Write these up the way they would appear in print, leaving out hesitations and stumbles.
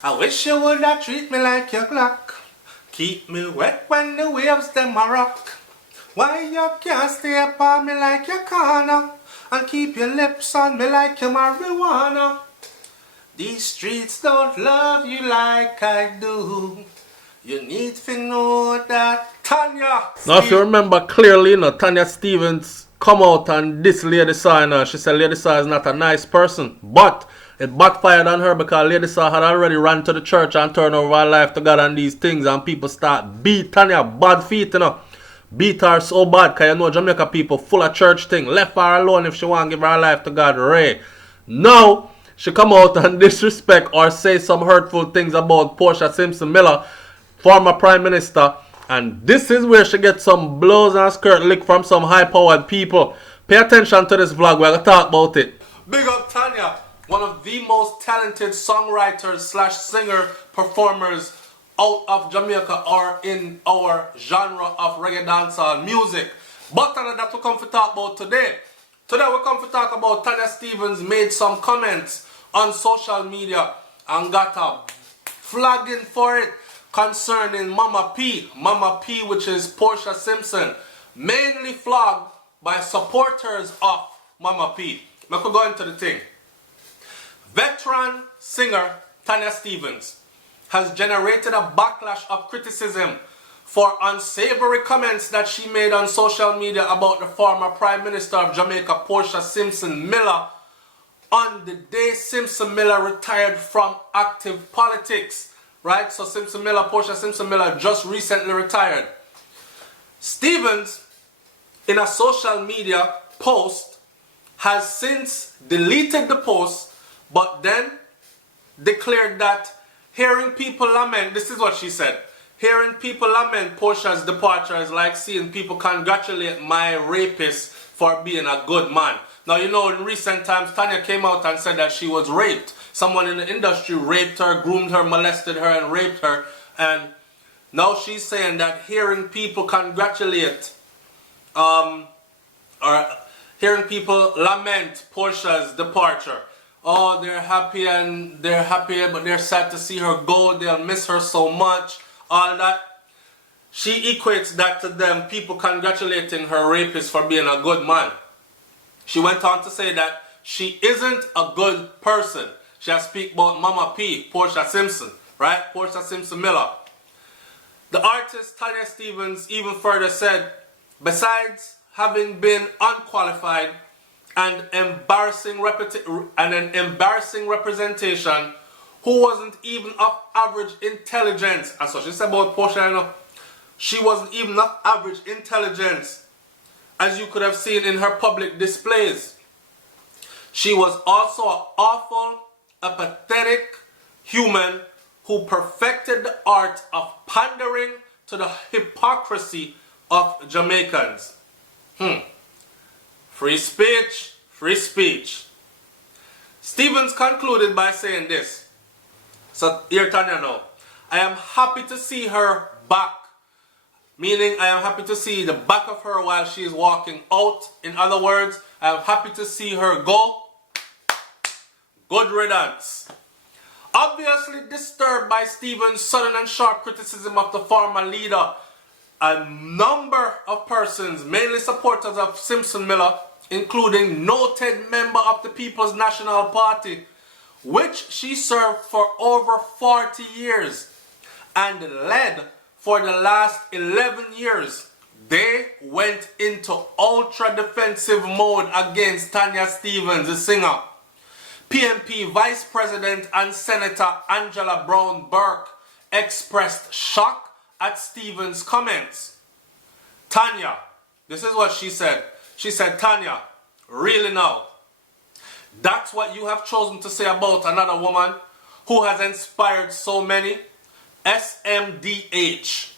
I wish you would have treat me like your Glock. Keep me wet when the waves them a rock. Why you can't stay upon me like your corner and keep your lips on me like your marijuana? These streets don't love you like I do. You need to know that. Tanya! Now if you remember clearly, Tanya Stevens come out and this Lady Saw, she said Lady Saw is not a nice person. But it backfired on her because Lady Saw had already ran to the church and turned over her life to God and these things, and people start beat Tanya bad feet, Beat her so bad because Jamaica people full of church thing. Left her alone if she want to give her life to God. Ray. Now she come out and disrespect or say some hurtful things about Portia Simpson Miller, former Prime Minister, and this is where she gets some blows and skirt lick from some high-powered people. Pay attention to this vlog, we're going to talk about it. Big up Tanya, one of the most talented songwriters slash singer performers out of Jamaica or in our genre of reggae dancehall music. But that we come to talk about today. Today we come to talk about Tanya Stevens made some comments on social media and got a flagging for it concerning Mama P, which is Portia Simpson, mainly flagged by supporters of Mama P. I could go into the thing. Veteran singer Tanya Stevens has generated a backlash of criticism for unsavory comments that she made on social media about the former Prime Minister of Jamaica, Portia Simpson Miller, on the day Simpson Miller retired from active politics. Right? So Portia Simpson Miller just recently retired. Stevens, in a social media post, has since deleted the post, but then declared that hearing people lament, this is what she said, hearing people lament Portia's departure is like seeing people congratulate my rapist for being a good man. Now, in recent times, Tanya came out and said that she was raped. Someone in the industry raped her, groomed her, molested her, and raped her. And now she's saying that hearing people congratulate, or hearing people lament Portia's departure. Oh, they're happy, but they're sad to see her go. They'll miss her so much. All that. She equates that to them, people congratulating her rapist for being a good man. She went on to say that she isn't a good person. She has speak about Mama P, Portia Simpson, right? Portia Simpson Miller. The artist Tanya Stevens even further said, besides having been unqualified and an embarrassing representation, who wasn't even of average intelligence. That's what she said about Portia, She wasn't even of average intelligence, as you could have seen in her public displays. She was also an awful, a pathetic human who perfected the art of pandering to the hypocrisy of Jamaicans. Free speech, free speech. Stevens concluded by saying this. So here Tanya now. I am happy to see her back. Meaning I am happy to see the back of her while she is walking out. In other words, I am happy to see her go. Good riddance. Obviously disturbed by Stevens' sudden and sharp criticism of the former leader, a number of persons, mainly supporters of Simpson Miller, including noted member of the People's National Party, which she served for over 40 years and led for the last 11 years, they went into ultra defensive mode against Tanya Stevens, the singer. PNP Vice President and Senator Angela Brown Burke expressed shock at Stevens' comments. Tanya, this is what she said. She said, Tanya, really now? That's what you have chosen to say about another woman who has inspired so many? SMDH,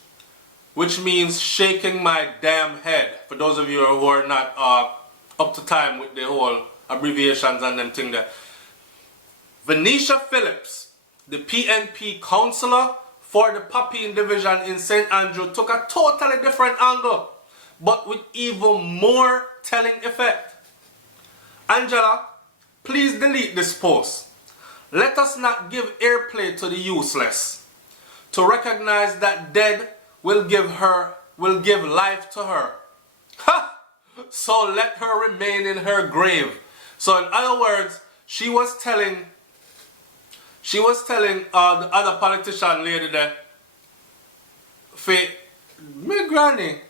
which means shaking my damn head. For those of you who are not up to time with the whole abbreviations and them thing there. Venetia Phillips, the PNP councillor for the Papine division in St. Andrew, took a totally different angle, but with even more telling effect. Angela, please delete this post. Let us not give airplay to the useless. To recognize that dead will give life to her. Ha! So let her remain in her grave. So in other words, she was telling the other politician lady that, me granny,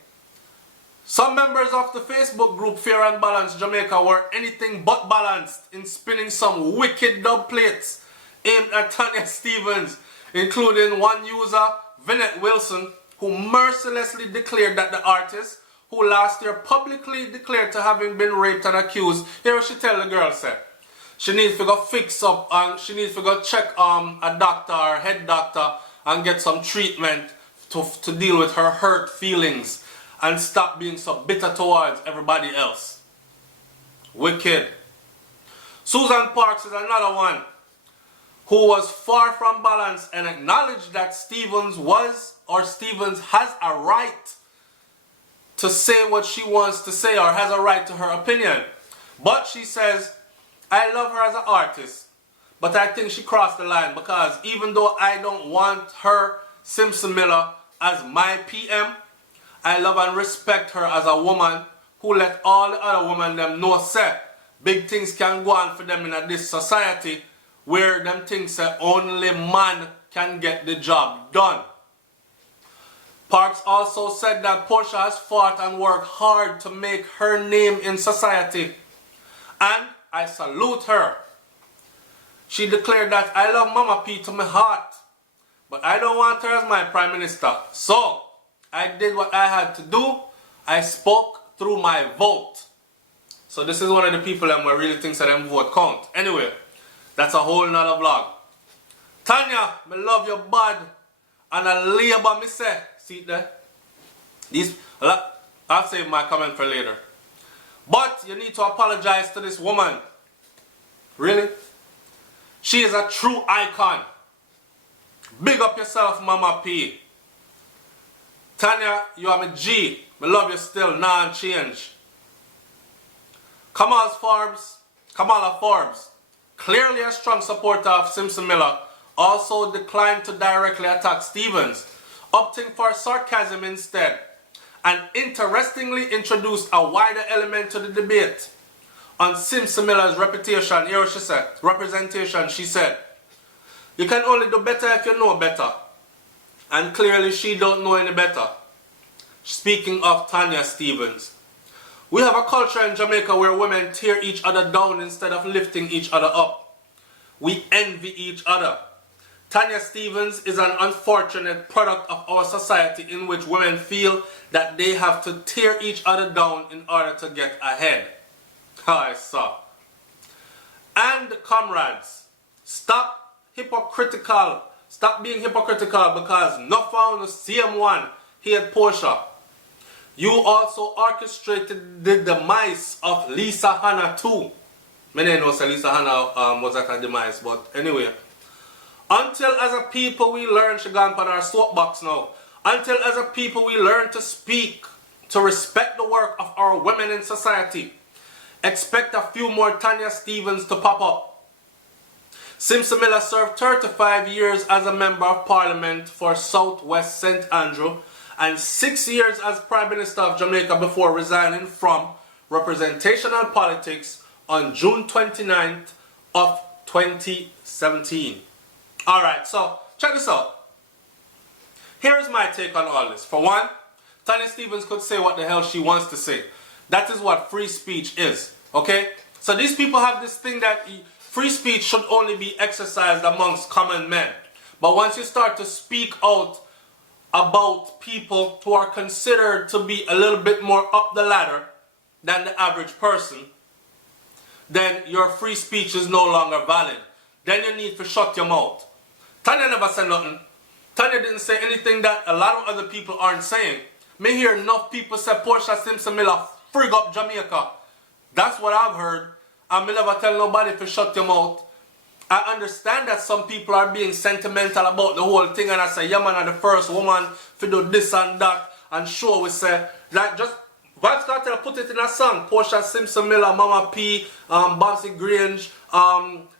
some members of the Facebook group Fair and Balanced Jamaica were anything but balanced in spinning some wicked dub plates aimed at Tanya Stevens, including one user, Vinette Wilson, who mercilessly declared that the artist, who last year publicly declared to having been raped and accused, here what she tell the girl said, she needs to go fix up and she needs to go check a doctor or head doctor and get some treatment to deal with her hurt feelings and stop being so bitter towards everybody else. Wicked. Susan Parks is another one who was far from balanced and acknowledged that Stevens has a right to say what she wants to say or has a right to her opinion. But she says, I love her as an artist, but I think she crossed the line because even though I don't want her, Simpson Miller, as my PM, I love and respect her as a woman who let all the other women them know say big things can go on for them in this society where them things say only man can get the job done. Parks also said that Portia has fought and worked hard to make her name in society. And I salute her. She declared that I love Mama P to my heart, but I don't want her as my Prime Minister. So, I did what I had to do. I spoke through my vote. So this is one of the people that really thinks that them vote count. Anyway, that's a whole nother vlog. Tanya, I love your bud. And a labor, me say. See it there? I'll save my comment for later. But you need to apologize to this woman. Really? She is a true icon. Big up yourself, Mama P. Tanya, you are my G. I love you still, non-change. Kamala Forbes, clearly a strong supporter of Simpson Miller, also declined to directly attack Stevens, opting for sarcasm instead, and interestingly introduced a wider element to the debate. On Simpson Miller's reputation, here she said, representation, she said, you can only do better if you know better. And clearly she don't know any better. Speaking of Tanya Stevens, we have a culture in Jamaica where women tear each other down instead of lifting each other up. We envy each other. Tanya Stevens is an unfortunate product of our society in which women feel that they have to tear each other down in order to get ahead. I saw. And comrades, stop being hypocritical because not found the same one here at Portia. You also orchestrated the demise of Lisa Hanna too. I didn't know Lisa Hanna was at a demise, but anyway. Until as a people we learn, she gone on our soapbox now. Until as a people we learn to speak, to respect the work of our women in society. Expect a few more Tanya Stevens to pop up. Simpson Miller served 35 years as a Member of Parliament for South West St. Andrew and 6 years as Prime Minister of Jamaica before resigning from representational politics on June 29th of 2017. Alright, so check this out. Here is my take on all this. For one, Tanya Stevens could say what the hell she wants to say. That is what free speech is. Okay? So these people have this thing that free speech should only be exercised amongst common men. But once you start to speak out about people who are considered to be a little bit more up the ladder than the average person, then your free speech is no longer valid. Then you need to shut your mouth. Tanya never said nothing. Tanya didn't say anything that a lot of other people aren't saying. Me hear enough people say Portia Simpson Miller frig up Jamaica. That's what I've heard. And me never tell nobody to shut your mouth. I understand that some people are being sentimental about the whole thing and I say, yeah man, I'm the first woman to do this and that and show we say, like just Vybz Kartel put it in a song. Portia Simpson, Miller, Mama P, Babsy Grange,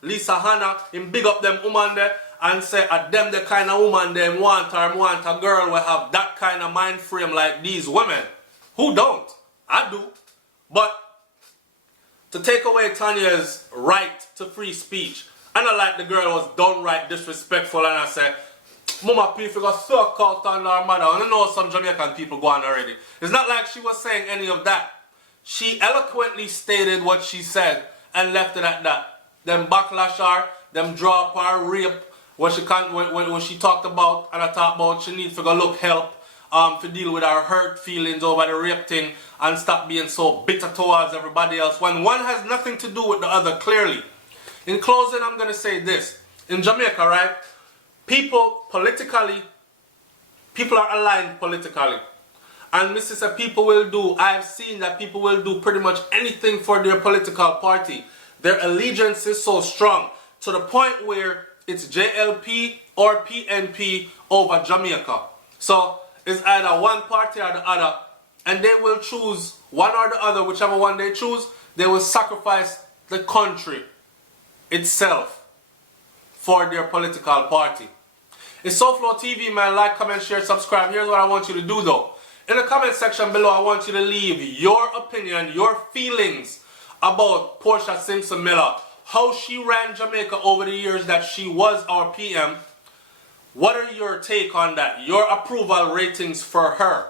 Lisa Hanna, him big up them woman there and say them the kind of woman them want, or want a girl will have that kind of mind frame like these women. Who don't? I do. But to take away Tanya's right to free speech, I not like the girl was downright disrespectful and I said, Mama P, if you got so called on her mother, I know some Jamaican people go on already. It's not like she was saying any of that. She eloquently stated what she said and left it at that. Them backlash her, them draw up her, rape, what she talked about, and I talked about she needs to go look help to deal with her hurt feelings over the rape thing and stop being so bitter towards everybody else when one has nothing to do with the other clearly. In closing, I'm going to say this. In Jamaica, right, people are aligned politically. And Mrs. said people will do, I've seen that people will do pretty much anything for their political party. Their allegiance is so strong to the point where it's JLP or PNP over Jamaica. So it's either one party or the other, and they will choose one or the other. Whichever one they choose, they will sacrifice the country itself for their political party. It's SouFLoTV, man. Like, comment, share, subscribe. Here's what I want you to do though. In the comment section below, I want you to leave your opinion, your feelings about Portia Simpson Miller, how she ran Jamaica over the years that she was our PM. What are your take on that? Your approval ratings for her.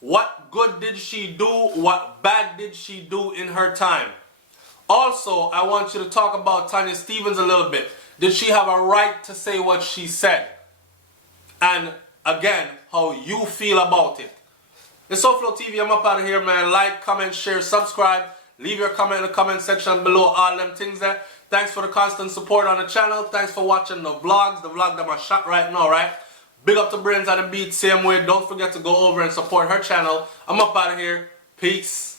What good did she do? What bad did she do in her time? Also, I want you to talk about Tanya Stephens a little bit. Did she have a right to say what she said? And again, how you feel about it. It's SouFLoTV. I'm up out of here, man. Like, comment, share, subscribe. Leave your comment in the comment section below. All them things there. Thanks for the constant support on the channel. Thanks for watching the vlogs. The vlog that I shot right now, right? Big up to Brains and the Beat, same way. Don't forget to go over and support her channel. I'm up out of here. Peace.